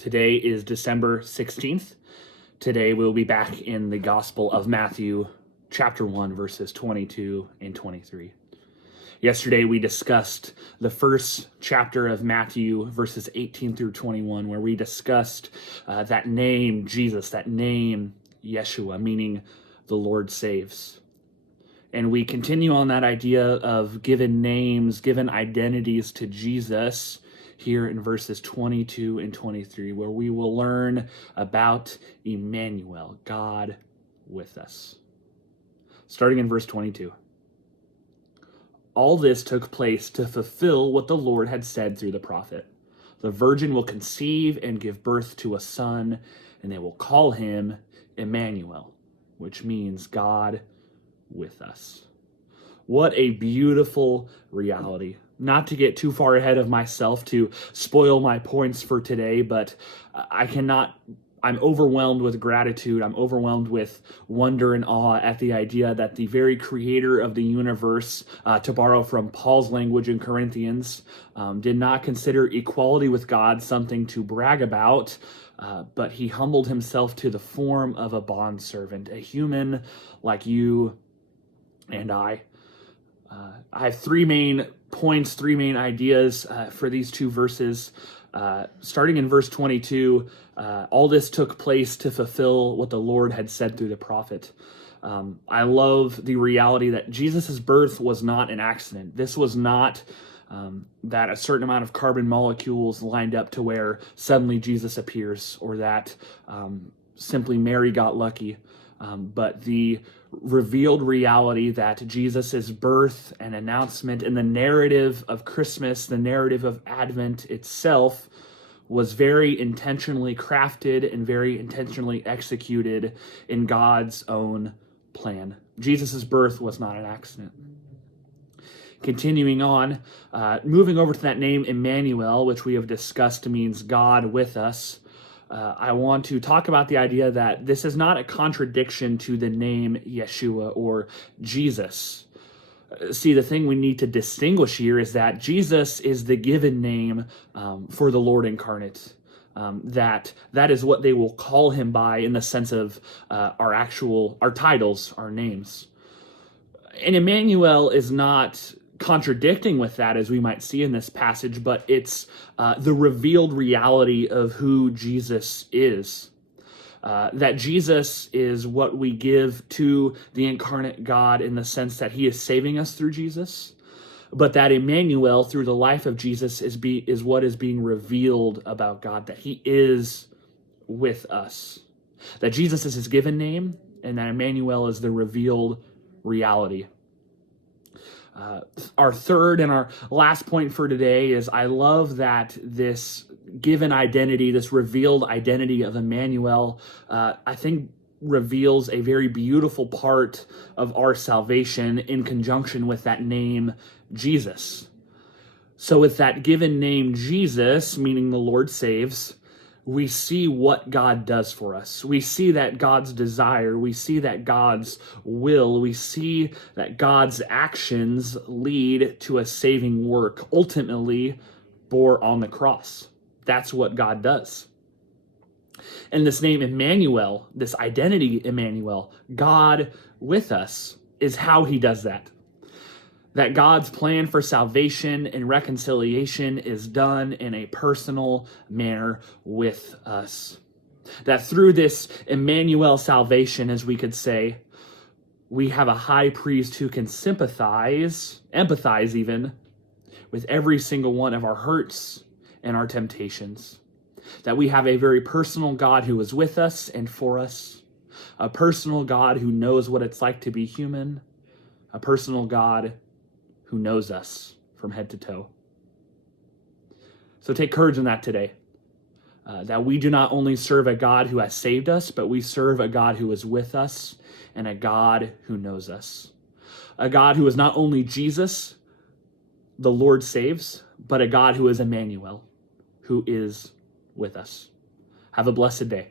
Today is December 16th. Today we'll be back in the Gospel of Matthew, chapter 1, verses 22 and 23. Yesterday we discussed the first chapter of Matthew, verses 18 through 21, where we discussed that name Jesus, that name Yeshua, meaning the Lord saves. And we continue on that idea of given names, given identities to Jesus here in verses 22 and 23, where we will learn about Emmanuel, God with us. Starting in verse 22. All this took place to fulfill what the Lord had said through the prophet. The virgin will conceive and give birth to a son, and they will call him Emmanuel, which means God with us. What a beautiful reality. Not to get too far ahead of myself to spoil my points for today, but I'm overwhelmed with gratitude. I'm overwhelmed with wonder and awe at the idea that the very creator of the universe, to borrow from Paul's language in Corinthians, did not consider equality with God something to brag about, but he humbled himself to the form of a bondservant, a human like you and I. I have three main points, three main ideas for these two verses. Starting in verse 22, all this took place to fulfill what the Lord had said through the prophet. I love the reality that Jesus' birth was not an accident. This was not that a certain amount of carbon molecules lined up to where suddenly Jesus appears, or that simply Mary got lucky. But the revealed reality that Jesus' birth and announcement and the narrative of Christmas, the narrative of Advent itself, was very intentionally crafted and very intentionally executed in God's own plan. Jesus' birth was not an accident. Continuing on, moving over to that name Emmanuel, which we have discussed means God with us. I want to talk about the idea that this is not a contradiction to the name Yeshua or Jesus. See, the thing we need to distinguish here is that Jesus is the given name for the Lord incarnate. That is what they will call him by in the sense of our titles, our names. And Emmanuel is not contradicting with that, as we might see in this passage, but it's the revealed reality of who Jesus is. That Jesus is what we give to the incarnate God in the sense that he is saving us through Jesus, but that Emmanuel, through the life of Jesus, is what is being revealed about God, that he is with us. That Jesus is his given name, and that Emmanuel is the revealed reality. Our third and our last point for today is I love that this given identity, this revealed identity of Emmanuel, I think reveals a very beautiful part of our salvation in conjunction with that name, Jesus. So with that given name, Jesus, meaning the Lord saves, we see what God does for us. We see that God's desire, we see that God's will, we see that God's actions lead to a saving work, ultimately bore on the cross. That's what God does. And this name Emmanuel, this identity Emmanuel, God with us, is how he does that. That God's plan for salvation and reconciliation is done in a personal manner with us. That through this Emmanuel salvation, as we could say, we have a high priest who can empathize even, with every single one of our hurts and our temptations. That we have a very personal God who is with us and for us. A personal God who knows what it's like to be human. A personal God who knows us from head to toe. So take courage in that today. That we do not only serve a God who has saved us, but we serve a God who is with us and a God who knows us. A God who is not only Jesus, the Lord saves, but a God who is Emmanuel, who is with us. Have a blessed day.